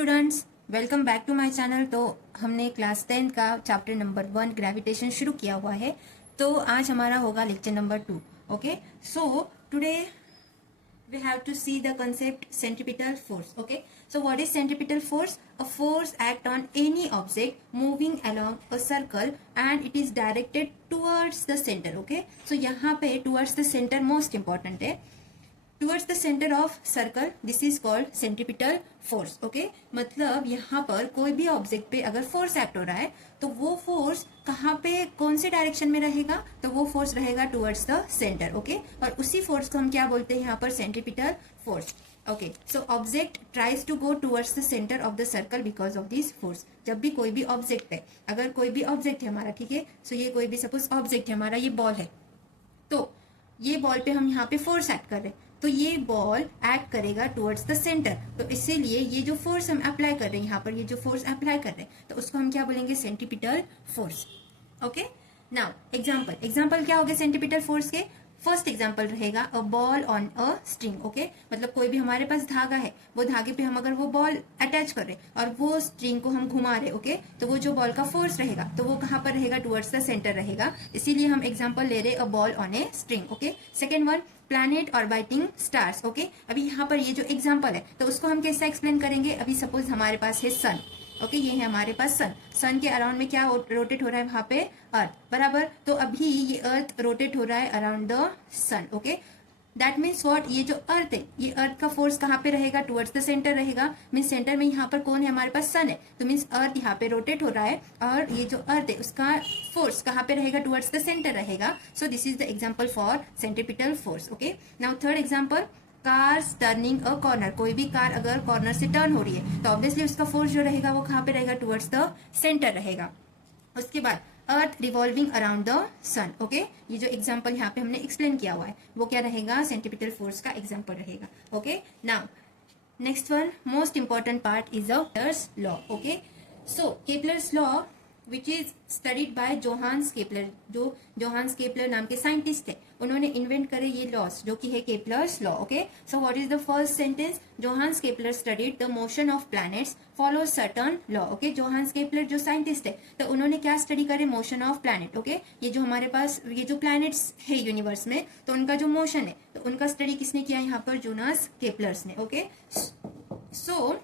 Students, welcome back to my channel. तो हमने class 10 का चैप्टर नंबर 1 ग्रेविटेशन शुरू किया हुआ है। तो आज हमारा होगा lecture number 2। Okay, so today we have to see the concept centripetal force. Okay, so what is centripetal force? A force act on any object moving along a circle and it is directed towards the center. Okay, so यहाँ पे towards the center most important है। Towards the centre of circle, this is called centripetal force. Okay, मतलब यहाँ पर कोई भी object पे अगर फोर्स एक्ट हो रहा है तो वो फोर्स कहाँ पे, कौन से डायरेक्शन में रहेगा? तो वो फोर्स रहेगा टूवर्ड्स द सेंटर। ओके, और उसी फोर्स को हम क्या बोलते हैं यहाँ पर? Centripetal force. Okay, so object tries to go towards the centre of the circle because of this force. जब भी कोई भी ऑब्जेक्ट है, अगर कोई भी ऑब्जेक्ट है हमारा, ठीक है, सो ये कोई भी सपोज ऑब्जेक्ट है हमारा, ये बॉल है, तो ये बॉल पे हम यहाँ पे फोर्स एक्ट कर रहे हैं, तो ये बॉल एक्ट करेगा टुवर्ड्स द सेंटर। तो इसीलिए ये जो फोर्स हम अप्लाई कर रहे हैं यहाँ पर, ये जो फोर्स अप्लाई कर रहे हैं, तो उसको हम क्या बोलेंगे? Centripetal force. Okay, now example क्या हो गया सेंट्रीपिटल फोर्स के? फर्स्ट एग्जाम्पल रहेगा a ball on a string. Okay, मतलब कोई भी हमारे पास धागा है, वो धागे पे हम अगर वो बॉल अटैच कर रहे हैं और वो स्ट्रिंग को हम घुमा रहे, ओके, तो वो जो बॉल का फोर्स रहेगा तो वो कहाँ पर रहेगा? टुवर्ड्स द सेंटर रहेगा। इसीलिए हम एग्जाम्पल ले रहे a ball on a string. Okay, second one planet orbiting stars. Okay, अभी यहाँ पर ये जो एग्जाम्पल है तो उसको हम कैसे एक्सप्लेन करेंगे? अभी सपोज हमारे पास है सन। ओके, ये है हमारे पास सन के अराउंड में क्या रोटेट हो रहा है? वहां पे अर्थ, बराबर। तो अभी ये अर्थ रोटेट हो रहा है around the sun. Okay, that means what? ये जो अर्थ है, ये अर्थ का फोर्स कहाँ पे रहेगा? टुवर्ड्स द सेंटर रहेगा। मीन्स सेंटर में यहाँ पर कौन है? हमारे पास सन है, तो मीन्स अर्थ यहाँ पे रोटेट हो रहा है और ये जो अर्थ है उसका फोर्स कहाँ पे रहेगा? टुवर्ड्स द सेंटर रहेगा। सो this is the example for centripetal force. Okay, now third example, cars turning a corner. कोई भी कार अगर कॉर्नर से टर्न हो रही है तो ऑब्वियसली उसका फोर्स जो रहेगा वो कहाँ पे रहेगा? टुवर्ड्स द सेंटर रहेगा। उसके बाद earth revolving around the sun. Okay, ये जो एग्जांपल यहाँ पे हमने एक्सप्लेन किया हुआ है वो क्या रहेगा? सेंट्रीपिटल फोर्स का एग्जांपल रहेगा। Okay, now next one most important part is the Kepler's law. Okay, so Kepler's law which is studied by Johannes Kepler. जो जोहान्स केपलर नाम के साइंटिस्ट थे, उन्होंने इन्वेंट करे ये लॉस जो कि है Kepler's law. Okay, so what is the first sentence? Johannes Kepler studied the motion of planets follow certain law. Okay, Johannes Kepler जो साइंटिस्ट है तो उन्होंने क्या स्टडी करे? Motion of planet. ओके, ये जो हमारे पास ये जो प्लैनेट्स है यूनिवर्स में, तो उनका जो मोशन है तो उनका स्टडी किसने किया? यहाँ पर जोनास केपलर्स ने। Okay, so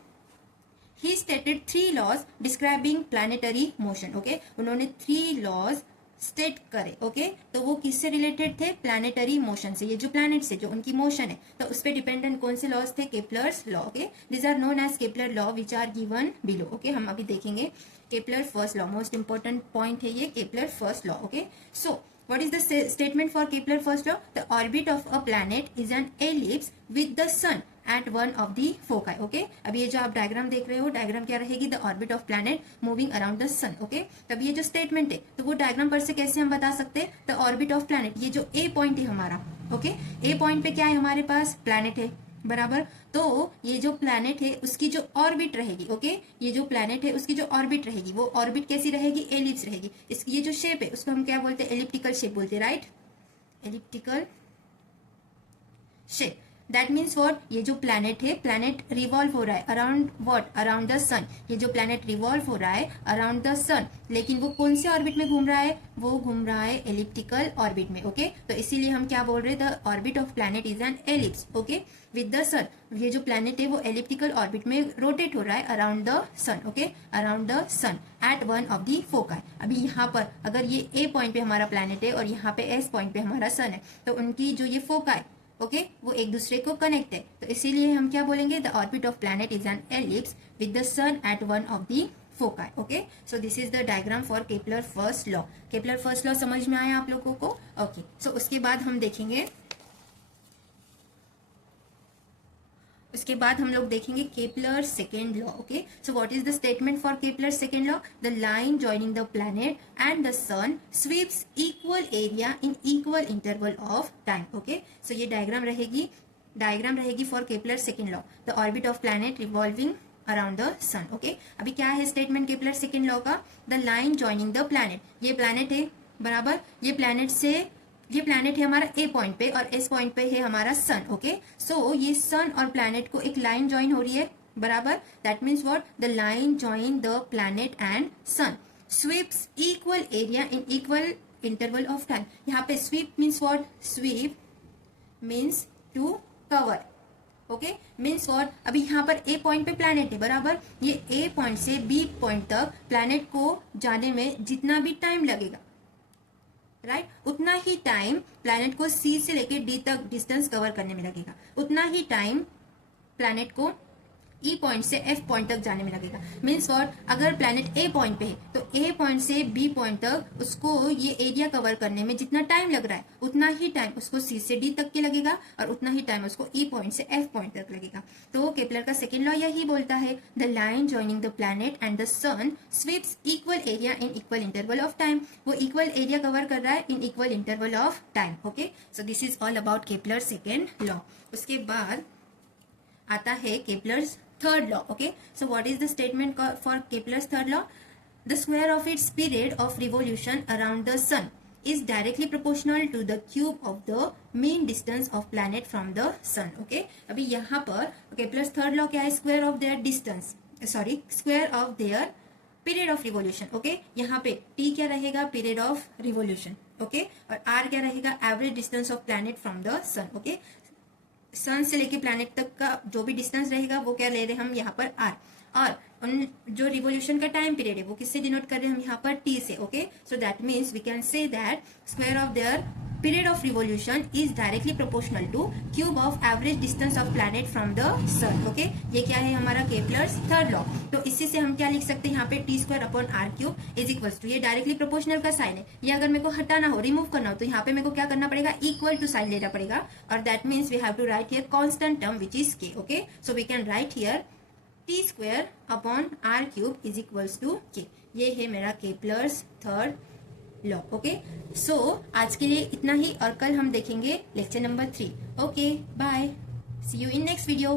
he stated 3 laws describing planetary motion. Okay, उन्होंने 3 laws स्टेट करे। ओके, तो वो किससे रिलेटेड थे? प्लैनेटरी मोशन से। ये जो प्लैनेट से जो उनकी मोशन है तो उस पर डिपेंडेंट कौन से लॉज थे? Kepler's law. Okay, this are known as Kepler law which are given below. Okay, हम अभी देखेंगे Kepler first law, most important point है ये Kepler first law. Okay, so what is the statement for Kepler first law? The orbit of a planet is an ellipse with the sun at one of the foci. Okay, अब ये जो आप diagram देख रहे हो, diagram क्या रहेगी? The orbit of planet moving around the sun. Okay, तब ये जो स्टेटमेंट है तो वो डायग्राम पर से कैसे हम बता सकते हैं? द ऑर्बिट ऑफ प्लैनेट, ये जो ए पॉइंट है हमारा, ओके, ए पॉइंट पे क्या है? हमारे पास प्लैनेट है, बराबर। तो ये जो प्लैनेट है उसकी जो ऑर्बिट रहेगी, ओके, ये जो प्लैनेट है उसकी जो ऑर्बिट रहेगी वो ऑर्बिट कैसी रहेगी? एलिप्स रहेगी। इसकी ये जो शेप है उसको हम क्या बोलते हैं? एलिप्टिकल शेप बोलते हैं, right? Elliptical shape. That means what? ये जो प्लैनेट है, प्लैनेट रिवॉल्व हो रहा है around what? Around the sun. ये जो प्लैनेट रिवॉल्व हो रहा है अराउंड द सन, लेकिन वो कौन से ऑर्बिट में घूम रहा है? वो घूम रहा है एलिप्टिकल ऑर्बिट में। ओके, तो इसीलिए हम क्या बोल रहे हैं? The orbit of planet is an ellipse. Okay, with the sun. ये जो प्लैनेट है वो एलिप्टिकल ऑर्बिट में रोटेट हो रहा है around the sun. Okay, around the sun at one of the foci. अभी यहाँ पर अगर ये ए पॉइंट पे हमारा प्लैनेट है और यहाँ पे एस पॉइंट पे हमारा सन है तो उनकी जो ये फोकाई, ओके, वो एक दूसरे को कनेक्ट है, तो इसीलिए हम क्या बोलेंगे? The orbit of planet is an ellipse with the sun at one of the foci. Okay, so this is the diagram for Kepler first law. Kepler first law समझ में आया आप लोगों को? ओके, सो उसके बाद हम देखेंगे, उसके बाद हम लोग देखेंगे Kepler second law. Okay, so what is the statement for Kepler second law? The line joining the planet and the sun sweeps equal area in equal interval of time. Okay, so ये diagram रहेगी for Kepler second law. The orbit of planet revolving around the sun. Okay, अभी क्या है statement Kepler second law का? The line joining the planet, ये planet है, बराबर। ये प्लैनेट है हमारा ए पॉइंट पे और एस पॉइंट पे है हमारा सन। ओके, सो ये सन और प्लैनेट को एक लाइन ज्वाइन हो रही है, बराबर, that means what, the line join the planet and sun sweeps equal area in equal interval of time. यहाँ पे sweep means what, sweep means to cover, okay, means what, अभी यहाँ पर ए पॉइंट पे प्लैनेट है, बराबर, ये ए पॉइंट से बी पॉइंट तक प्लैनेट को जाने में जितना भी टाइम लगेगा, राइट, उतना ही टाइम प्लैनेट को सी से लेके डी तक डिस्टेंस कवर करने में लगेगा, उतना ही टाइम प्लैनेट को ई पॉइंट से एफ पॉइंट तक जाने में लगेगा। मीन्स व्हाट, अगर प्लैनेट ए पॉइंट पे है तो ए पॉइंट से बी पॉइंट तक उसको ये एरिया कवर करने में जितना टाइम लग रहा है उतना ही टाइम उसको सी से डी तक के लगेगा और उतना ही टाइम उसको ई पॉइंट से एफ पॉइंट तक लगेगा। तो केपलर का सेकेंड लॉ यही बोलता है, the line joining the planet and the sun sweeps equal area in equal interval of time. वो इक्वल एरिया कवर कर रहा है in equal interval of time. Okay, so this is all about Kepler second law. उसके बाद आता है Kepler's third law. Okay, so what is the statement for Kepler's third law? The square of its period of revolution around the sun is directly proportional to the cube of the mean distance of planet from the sun. Okay, अभी यहाँ पर Kepler's third law क्या है? Square of their distance, sorry, square of their period of revolution. Okay, यहाँ पे t क्या रहेगा? Period of revolution. Okay, और r क्या रहेगा? Average distance of planet from the sun. Okay, सन से लेके प्लैनेट तक का जो भी डिस्टेंस रहेगा वो क्या ले रहे हैं हम यहाँ पर आर, और उन जो रिवोल्यूशन का टाइम पीरियड है वो किससे डिनोट कर रहे हैं हम यहाँ पर टी से। Okay, so that means we can say that square of their period of revolution is directly proportional to cube of average distance of planet from the sun. Okay, ये क्या है हमारा केपलर्स थर्ड लॉ। तो इसी से हम क्या लिख सकते हैं यहाँ पे, T square upon R cube is equals to, ये डायरेक्टली प्रोपोर्शनल का साइन है, ये अगर मेरे को हटाना हो, रिमूव करना हो, तो यहाँ पे मेरे को क्या करना पड़ेगा, इक्वल टू साइन लेना पड़ेगा, और that means we have to write here constant term which is K. Okay, so we can write here T square upon R cube is equals to K. ये है मेरा Kepler's third law. Okay, so आज के लिए इतना ही, और कल हम देखेंगे lecture number 3। Okay, bye, see you in next video.